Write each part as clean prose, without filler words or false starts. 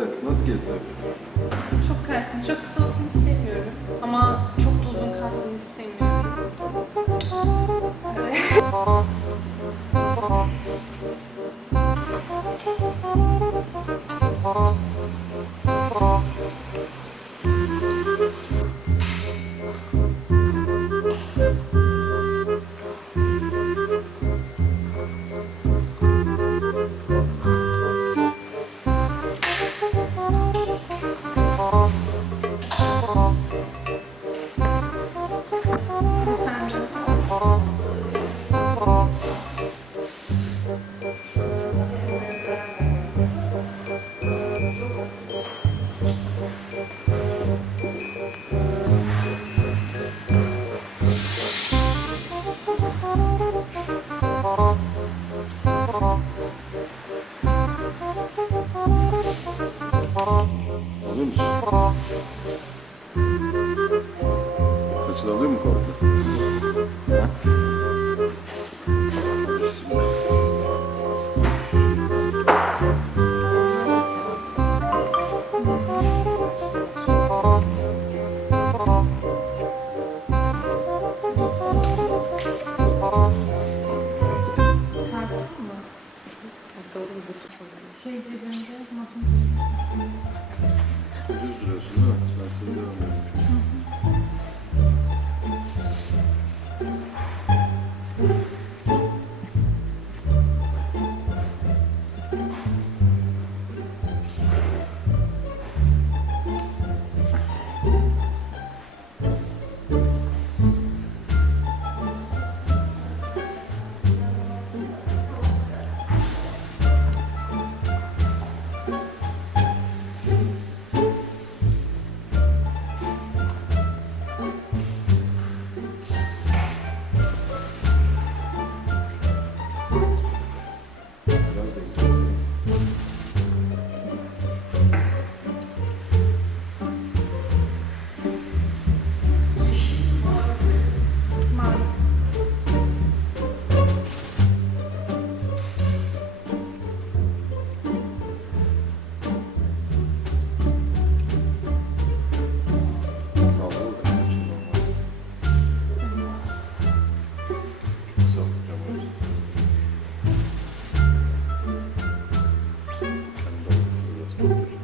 Evet, nasıl keseceğiz? Çok karsın. Çok kısa olsun istemiyorum. Ama çok da uzun kalsın istemiyorum. Evet. Alıyor musun? Saçını alıyor mu komple? Ha? Hadi bismillah. Tartın mı? Şey cebimde, matım Düz duruyorsun değil mi? Ben seni görmüyorum. Biraz da güzel. mavi. Aldı da saçını. Kısa olacağım o yüzden. Kendi dalgasını biraz koyuyorum.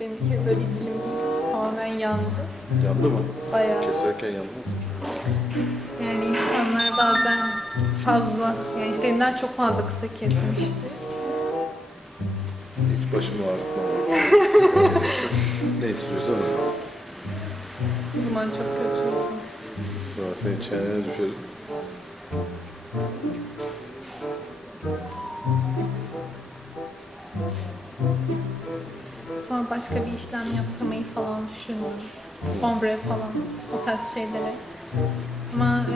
Benimki böyle dilim tamamen yandı. Yandı mı? Bayağı. Keserken yanmaz. Yani insanlar bazen fazla, yani istediğinden çok fazla kısa kesmişti. Hiç başımı ağrıtmam. Ne istiyorsan o. O zaman çok kötü oldu. Sonra senin çenene düşerim. Sonra başka bir işlem yaptırmayı falan düşünüyorum. Ombre falan, o tarz şeylere. Ama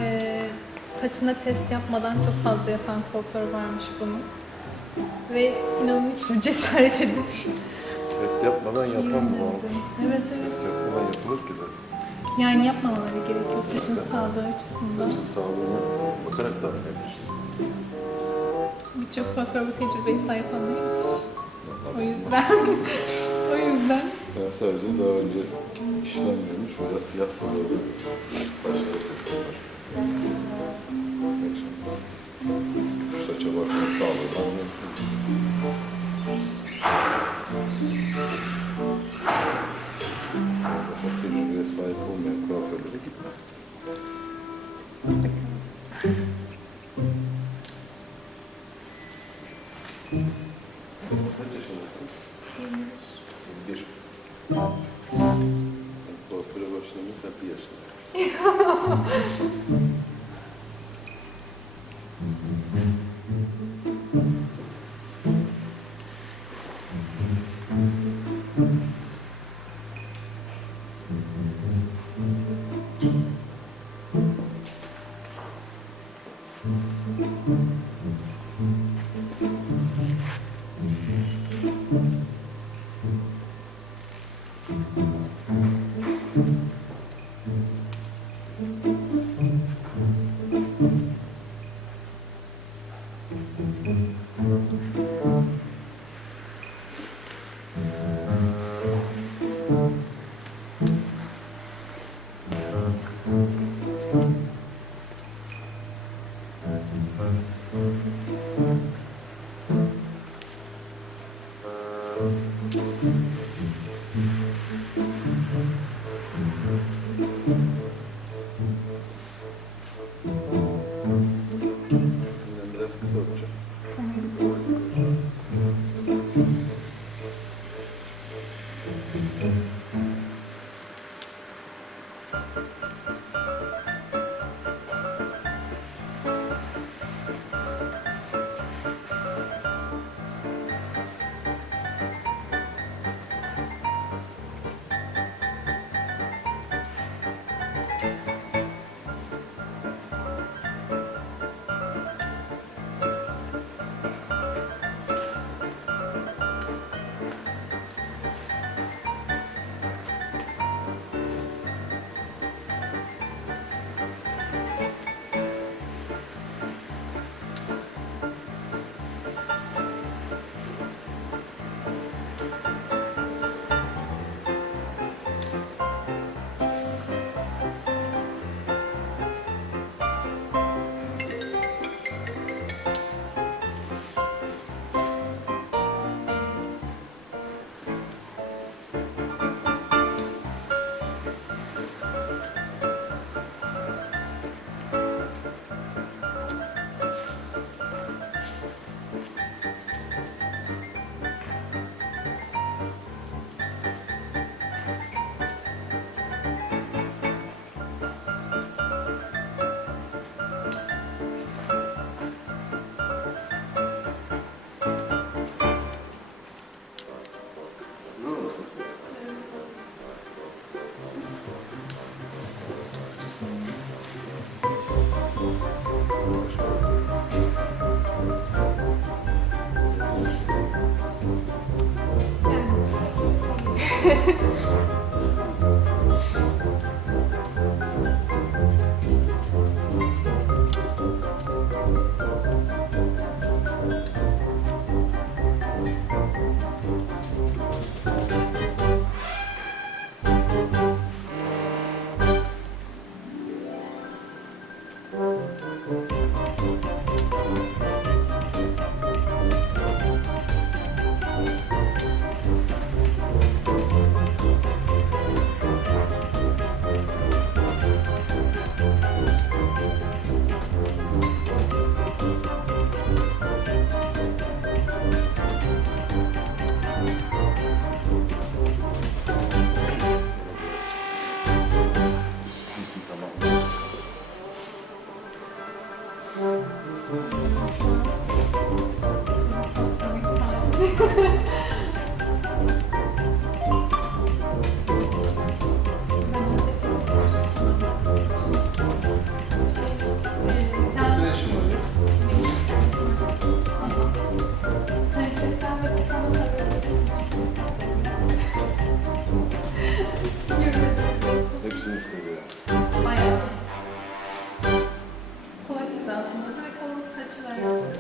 saçına test yapmadan çok fazla yapan kuaför varmış bunun. Ve inanın hiç cesaret edip Test yapmadan yapan mı var? Evet, Test evet. yapmadan yapılır ki zaten. Yani yapmamaları gerekiyor saçın sağlığı açısından. Saçın sağlığına bakarak da yapabilirsin. Birçok kuaför bu tecrübeyi sahip olmuyormuş. O yüzden, o yüzden. Ben sadece daha önce işlem görmüş, biraz siyah boyalı saçları kesiyorlar. Şu saça bakma sağlığından mümkün. o tecrübeye sahip olmayan kuaförlere gitme. Bakalım. Kaç yaşındasın? 21. 21. Kuaföre başlamaya sen 1 yaşında. Gündem biraz kısa olacak. Durur musun sen? Tamam. Ne yaşın var ya? Hepsini istedi ya. Bayağı. Kolay hizasında direkt onun saçı vermesi.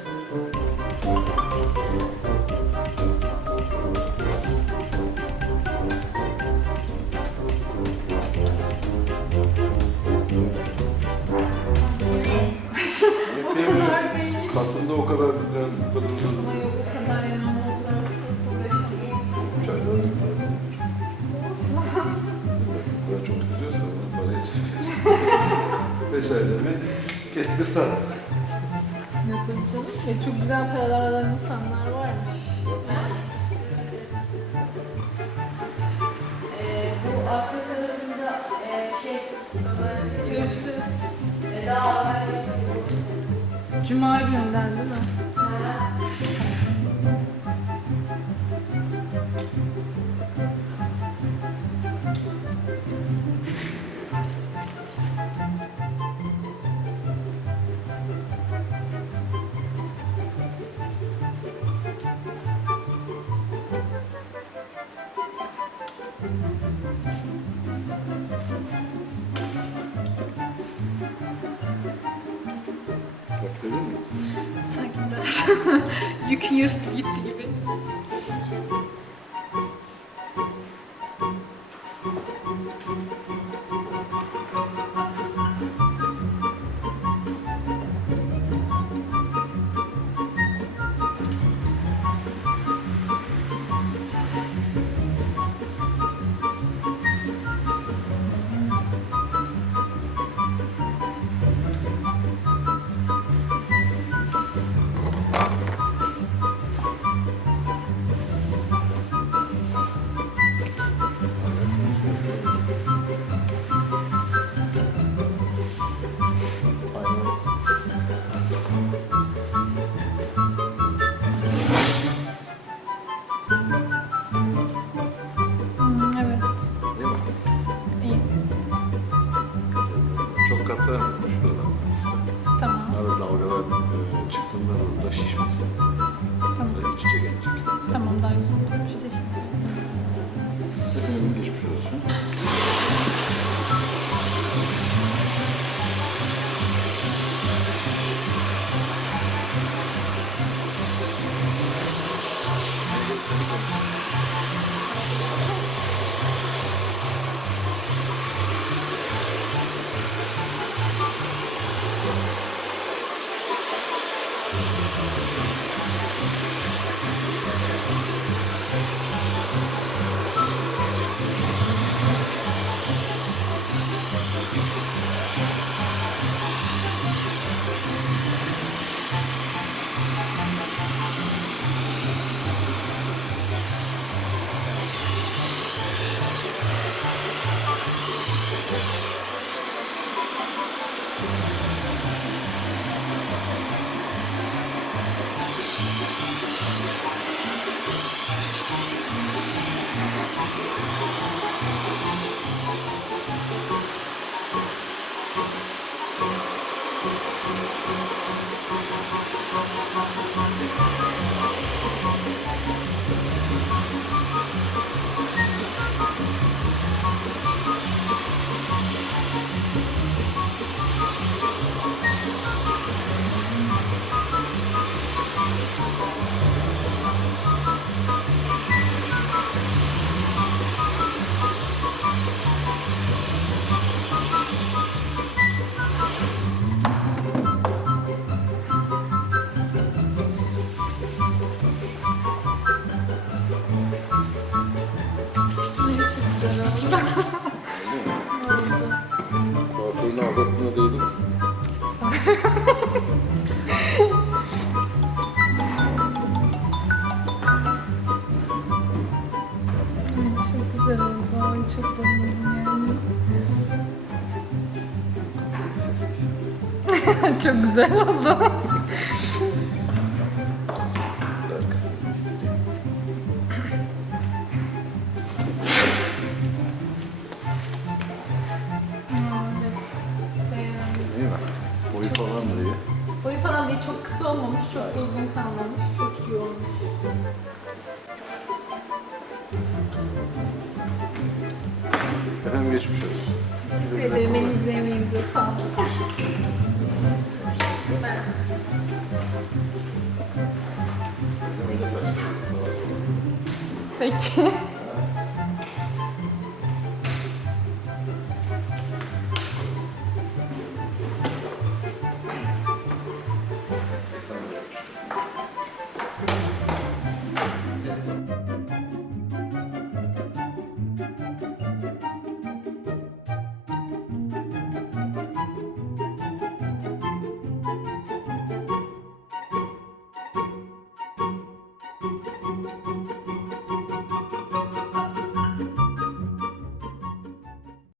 Yapayım ya. Kasım'da o kadar bizden bu kadar uzun. Ama yok o kadar yani o kadar sırf uğraşamayayım. Çaylar. Olsun. kadar çok kızıyorsa bunu paraya çekiyorsun. 5 ayda bir kestirsanız. Ne tabii canım. Ve çok güzel paralar alan insanlar varmış. Bu arka tarafında Görüşürüz. Eda Cuma gününden değil mi? Hafifledin mi? Sanki biraz yükün yarısı gitti gibi. Evet. Değil mi? İyi. Çok kat verme şuradan. Tamam. Arada dalgalar çıktığında da orada şişmesin. Tamam. Burada iç içe gelecek. Tamam, daha güzel olmuş. Teşekkür ederim. Efendim geçmiş olsun. Kuaförün aldattığına değdi. Çok güzel oldu. Ay, çok beğendim yani. Ses kes. Çok güzel oldu. Arkasını istediğim. Evet. Beğendim. Değil mi? Boyu falan da iyi. Boyu falan değil, çok kısa olmamış, çok da uzun kalmamış. Çok iyi olmuş. Efendim geçmiş olsun. Teşekkür ederim. Beni izleyemeyize sağ olun. Ben. Öyle saçlarım. Sağ olun. Peki.